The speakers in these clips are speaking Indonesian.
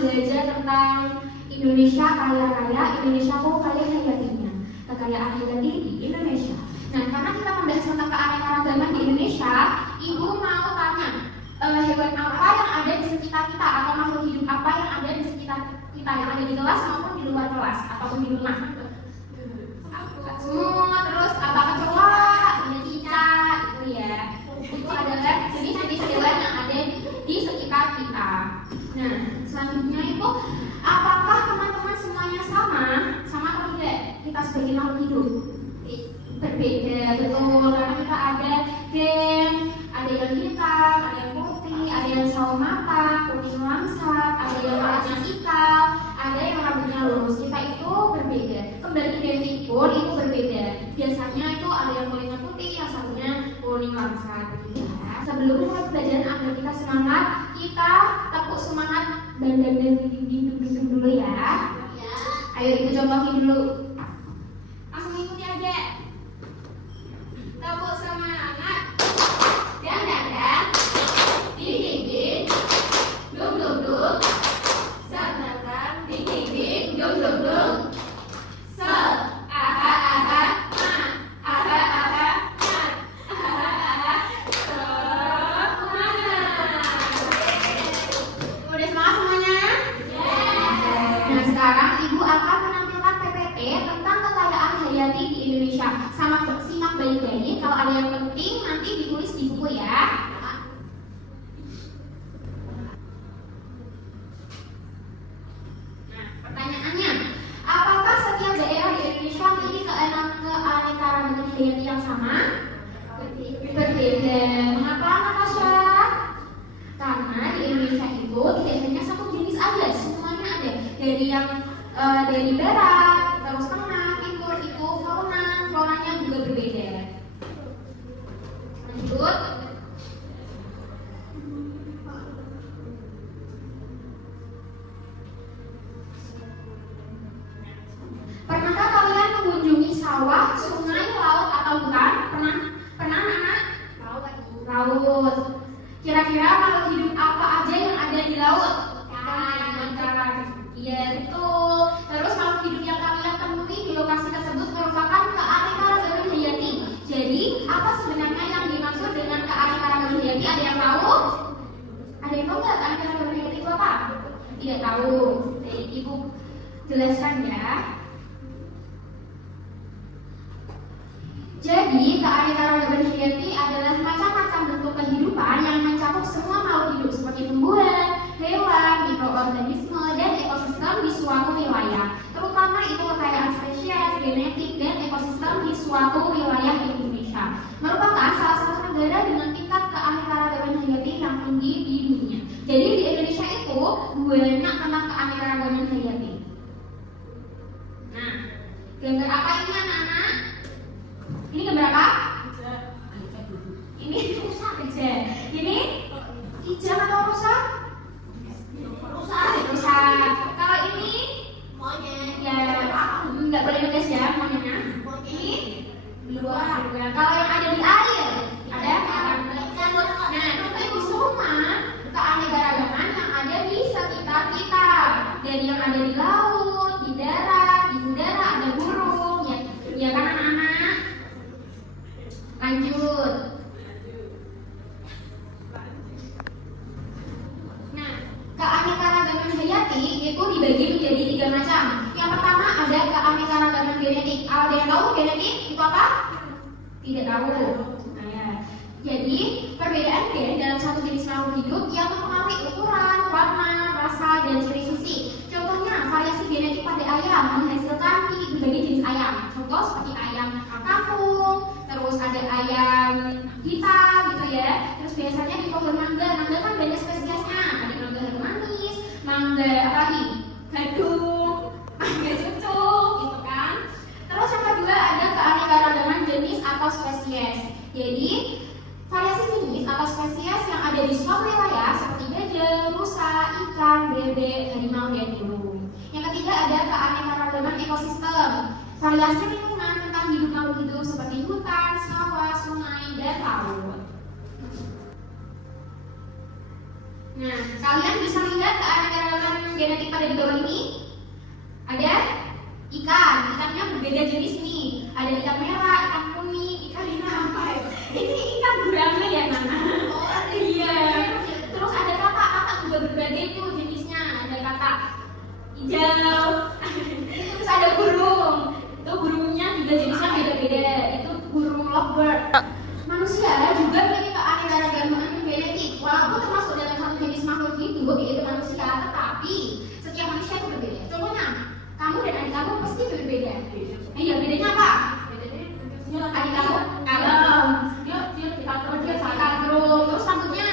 belajar tentang Indonesia kaya raya, Indonesia kaya hayatinya, kekayaan hayati di Indonesia. Nah, karena kita membahas tentang keanekaragaman di Indonesia, Ibu mau tanya, hewan apa yang ada di sekitar kita atau makhluk hidup apa yang ada di sekitar kita, yang ada di kelas maupun di luar kelas ataupun di rumah? Semua, terus apa kecoa, cicak, itu ya. Itu adalah jenis-jenis hewan yang ada di sekitar kita. Nah, selanjutnya itu, apakah teman-teman semuanya sama atau tidak? Kita sebagai makhluk hidup berbeda, betul, karena kita ada gen, ada yang hitam, ada yang putih, ada yang sawo mata, kuning langsat, ada yang rambutnya ikal, ada yang rambutnya lurus. Kita itu berbeda. Kembali identik pun itu berbeda. Biasanya itu ada yang kulitnya putih, yang satunya kuning langsat. Ya. Sebelum mulai pelajaran agar kita semangat, kita tepuk semangat dan duduk dulu ya. Ayo Ibu contohin dulu. Langsung ikuti aja. Tepuk semangat dan dandan, ding dum dum dum, sanatan, ding dum dum dum, sel, aha aha ma, aha aha ma, aha aha semangat. Udah semangat semuanya? Nah, sekarang Ibu akan menampilkan PPT tentang kekayaan hayati di Indonesia. Sama simak baik-baik, kalau ada yang penting nanti ditulis di buku ya. Nah, pertanyaannya, apakah setiap daerah di Indonesia memiliki keanekaragaman hayati yang sama? Berbeda. Mengapa, Natasha? Karena di Indonesia itu tidak hanya satu jenis aja, semuanya ada. Dari yang dari barat, terus tengah, timur itu floranya juga berbeda. Lanjut. Pernahkah kalian mengunjungi sawah, sungai, laut atau hutan? Pernah anak? Laut. Kira-kira makhluk hidup apa aja yang ada di laut? Ikan. Iya, betul. Terus makhluk hidup yang kalian temui di lokasi tersebut merupakan keanekaragaman hayati. Jadi, apa sebenarnya yang dimaksud dengan keanekaragaman hayati? Ada yang tahu? Ada yang tahu nggak keanekaragaman hayati itu apa? Tidak tahu. Jadi, Ibu jelaskan ya. Jadi, keanekaragaman hayati adalah macam-macam bentuk kehidupan yang mencakup semua makhluk hidup seperti tumbuhan, hewan, mikroorganisme, dan ekosistem di suatu wilayah. Terutama itu kekayaan spesies, genetik, dan ekosistem di suatu wilayah di Indonesia. Merupakan salah satu negara dengan tingkat keanekaragaman hayati yang tinggi di dunia. Jadi di Indonesia itu banyak tentang keanekaragaman hayati. Nah, gambar apa ini anak-anak? Ini gambar apa? Ini rusak aja. Ini hijau atau rusak? Rusak. Kalau ini monyet. Ya, nggak boleh ngegas ya monyetnya. Ini luar. Kalau yang ada di air, ada ikan. Nah, itu semua keanekaragaman yang ada di sekitar kita. Dari yang ada di laut, di darat, di udara, ada burung. Ya kan anak-anak? Lanjut. Nah, keanekaragaman hayati itu dibagi menjadi 3 macam. Yang pertama ada keanekaragaman genetik. Ada yang tahu genetik itu apa? Tidak tahu. Nah, ya. Jadi perbedaan gen dalam satu jenis makhluk hidup yang mempengaruhi ukuran, warna, rasa, dan ciri fisik. Contohnya variasi genetik pada ayam menghasilkan berbagai jenis ayam. Contoh seperti ayam kampung, terus ada ayam hitam gitu ya. Terus biasanya di pohon mangga kan banyak spesiesnya. Ada mangga manis, mangga apa lagi? Gadung, mangga cucuk gitu kan. Terus yang kedua ada keanekaragaman jenis atau spesies. Jadi variasi jenis atau spesies yang ada di suatu wilayah seperti gajah, rusa, ikan, bebek, harimau, dan burung. Yang ketiga ada keanekaragaman ekosistem. Variasi lingkungan tentang hidup makhluk hidup seperti hutan, sawah, sungai, dan laut. Nah, kalian bisa lihat keanekaragaman genetik ada di bawah ini ada ikannya berbeda jenis nih. Ada ikan merah, ikan kuning, ikan ini apa ya? Ini ikan gurame ya Nana? Oh iya. Terus ada kata juga berbagai itu jenisnya. Ada kata hijau. Terus ada burung. Itu burungnya juga jenisnya beda-beda. Itu burung lovebird. Manusia juga memiliki keanekaragaman genetik. Walaupun termasuk dalam satu jenis makhluk hidup yaitu manusia, tetapi setiap manusia itu berbeda. Contohnya, kamu dan adik kamu pasti berbeda. Iya, bedanya apa? Adik kamu kalem, dia sakadrung, terus rambutnya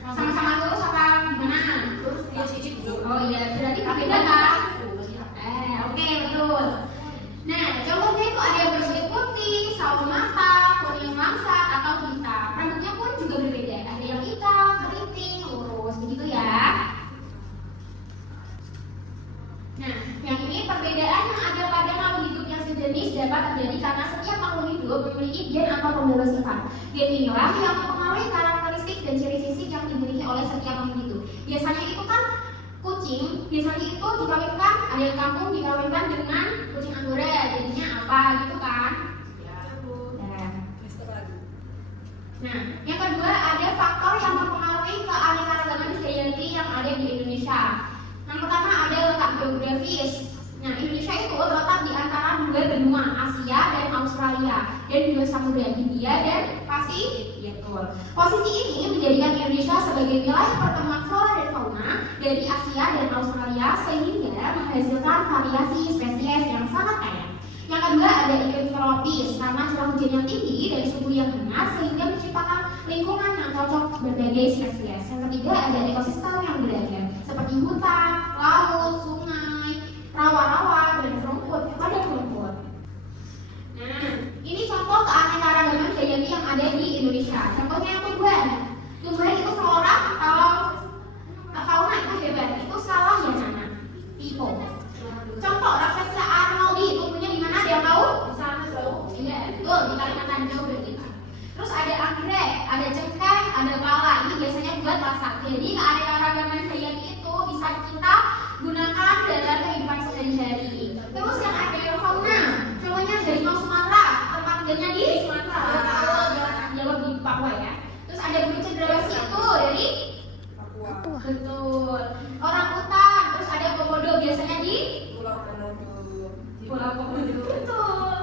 sama-sama lurus apa gimana? Oh iya, berarti beda kan? Oke, betul. Nah, contohnya itu ada yang berkulit putih, sawo mata, kuning langsat, atau hitam. Rambutnya pun juga berbeda. Ada yang hitam, keriting, lurus, begitu ya. Nah, yang ini perbedaan yang ada pada makhluk hidup yang sejenis dapat terjadi karena setiap makhluk hidup memiliki gen atau pembawa sifat. Gen inilah yang mempengaruhi karakteristik dan ciri fisik yang dimiliki oleh setiap makhluk hidup. Biasanya itu kan kucing, biasanya itu dikawinkan, ada yang kampung dikawinkan dengan kucing Angora, jadinya apa gitu kan? Nah, yang kedua ada faktor yang mempengaruhi keanekaragaman hayati yang ada di Indonesia. Yang pertama ada letak geografis. Nah, Indonesia itu terletak di antara dua benua, Asia dan Australia, dan dua samudra, Hindia dan Pasifik. Posisi ini menjadikan Indonesia sebagai wilayah pertemuan flora dan fauna dari Asia dan Australia sehingga menghasilkan variasi spesies yang sangat kaya. Yang kedua ada iklim tropis karena curah hujan yang tinggi dan suhu yang hangat sehingga menciptakan lingkungan yang cocok berbagai spesies. Yang ketiga ada ekosistem yang beragam seperti hutan, laut, sungai, rawa-rawa dan rumput, padang rumput. Nah, ini contoh keanekaragaman hayati yang ada di Indonesia. Contohnya yang tumbuhan. Tumbuhan itu flora, kalau fauna itu hebat. Itu salah ya Nana? Pipo. Contoh Rafflesia arnoldi, tumbuhnya di mana dia tahu? Di sana jauh. Iya, betul, di Kalimantan jauh dari kita. Terus ada anggrek, ada cengkeh, ada pala. Ini biasanya buat masak. Jadi keanekaragaman hayati itu bisa kita gunakan dalam kehidupan sehari-hari. Terus yang ada fauna, contohnya harimau Sumatera, tempat tinggalnya di Sumatera, Jawa di Papua ya. Terus ada burung cendrawasih itu dari Papua. Betul. Orang utan, terus ada komodo biasanya di Pulau Komodo. Betul.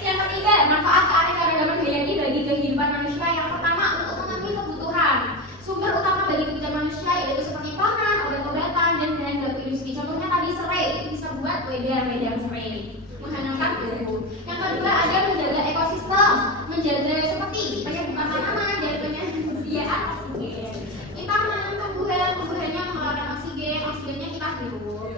Yang ketiga, manfaat keanekaragaman hayati bagi kehidupan manusia. Yang pertama untuk memenuhi kebutuhan. Sumber utama bagi kebutuhan manusia yaitu seperti pangan, obat-obatan, dan bahan baku industri. Contohnya tadi serai, itu bisa buat wedang serai, menghasilkan bumbu. Yang kedua ada menjaga ekosistem, menjaga seperti penyembuhan tanaman dan penyediaan oksigen. Kita menanam tumbuhannya mengeluarkan oksigennya kita hirup.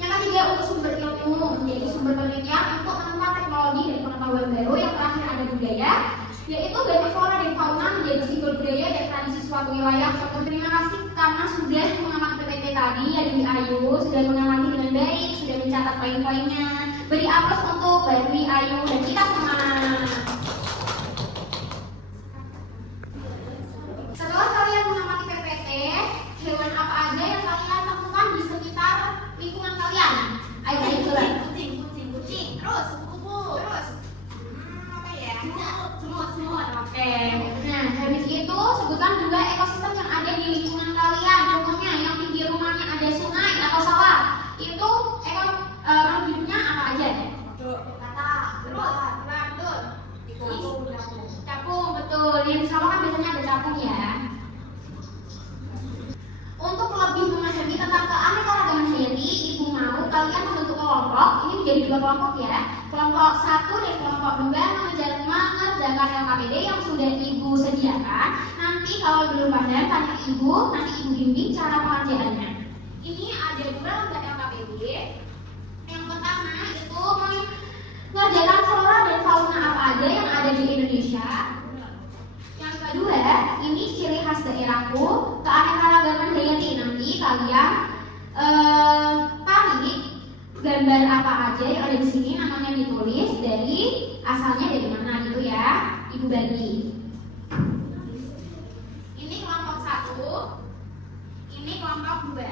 Yang ketiga untuk sumber ilmu, menjadi sumber penelitian untuk menemukan teknologi dan pengetahuan baru. Yang terakhir ada budaya, yaitu bagi flora dan fauna menjadi simbol budaya dan tradisi suatu wilayah. Contoh, terima kasih karena sudah mengamati PPT tadi, Adik Ayu sudah mengamati dengan baik, sudah mencatat poin-poinnya. Beri aplaus untuk Badwi Ayu dan kita semua. Setelah kalian mengamati PPT, hewan apa aja yang kalian temukan di sekitar lingkungan kalian? Ayo coba. Kucing. Terus kuku. Terus apa ya? Semut. Oke. Nah, habis itu sebutkan dua ekosistem yang ada di lingkungan kalian. Contohnya yang pinggir rumahnya ada sungai atau sawah. Itu makhluk hidupnya apa aja? Kata. Terus betul. Capung, betul. Yang di sawah kan biasanya ada capung ya. Untuk lebih memahami tentang keanekaragaman hayati, Ibu mau kalian membentuk kelompok. Ini menjadi dua kelompok ya. Kelompok 1 dan kelompok 2 mengerjakan LKPD yang sudah Ibu sediakan. Nanti kalau belum paham tanya Ibu, nanti Ibu bimbing cara pengerjaannya. Ini ada dua lembar LKPD. Yang pertama itu mengerjakan flora dan fauna apa aja yang ada di Indonesia. Yang kedua, ini ciri khas daerahku, keanekaragaman hayati. Nanti kalian tarik gambar apa aja yang ada di sini, namanya ditulis dari asalnya dari mana gitu ya. Ibu bagi. Ini kelompok 1, ini kelompok 2.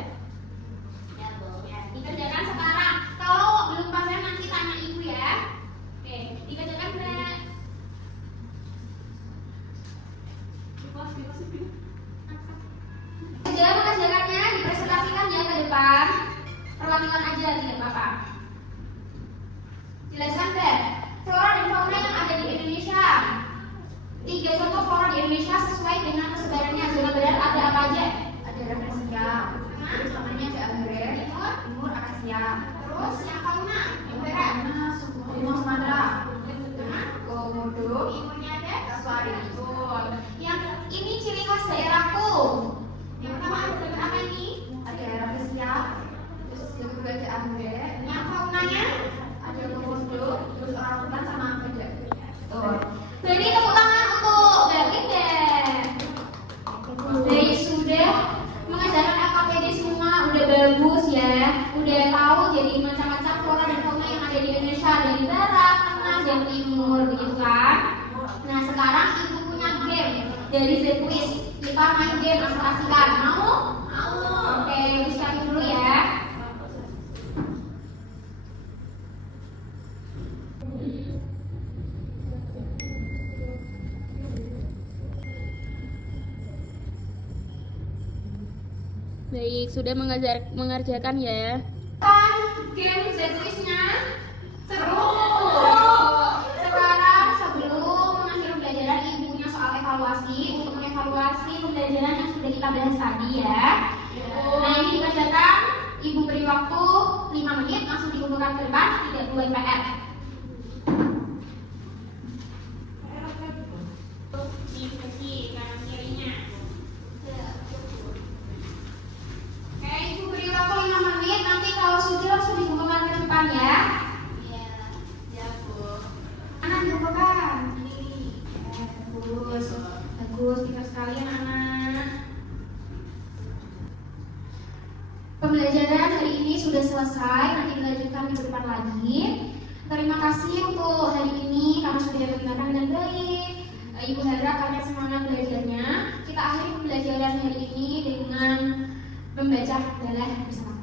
saja, tidak apa-apa. Jelaskan deh, flora dan fauna yang ada di Indonesia. 3 contoh flora di Indonesia sesuai dengan persebarannya. Zona merah ada apa aja? Ada rafflesia, terus namanya ada anggrek, timur akasia, Terus yang fauna, yang merah. suku harimau Sumatera, Nah, komodo, timurnya ada kasuari. betul. Yang ini ciri khas daerahku. Yang pertama ada apa ini? Ada rafflesia, terus yang kedua ada anggrek, Yang faunanya? ada komodo, terus orangutan sama gajah. Betul. Jadi tepuk tangan untuk David deh. Dari sudah mengajarkan LKPD semua udah bagus ya, udah tahu jadi macam-macam flora dan fauna yang ada di Indonesia dari barat, tengah, dan timur, begitu kan? Nah sekarang ibu punya game dari Zquiz. Kita main game asal-asikan. Mau? Mau. Oke, ibu siapin dulu ya. Baik, sudah mengerjakan ya. Kan game Zquiz-nya seru. Sekarang sebelum mengakhiri pembelajaran ibunya soal evaluasi untuk mengevaluasi pembelajaran yang sudah kita bahas tadi ya. Nah ini dibacakan, ibu beri waktu 5 menit langsung dikumpulkan ke depan, tidak buat PR. Diskusi kanan kirinya. Oke, ibu beri waktu 5 menit. Nanti kalau sudah langsung dikumpulkan ke depan ya. Iya, ya Bu. Mana dikumpulkan? Ini. Bagus, bagus. Pintar sekali anak-anak. Pembelajaran hari ini sudah selesai. Nanti dilanjutkan minggu depan lagi. Terima kasih untuk hari ini karena sudah mendengarkan dengan baik. Ibu harap kalian semangat belajarnya. Kita akhiri pembelajaran hari ini dengan membaca adalah bersama.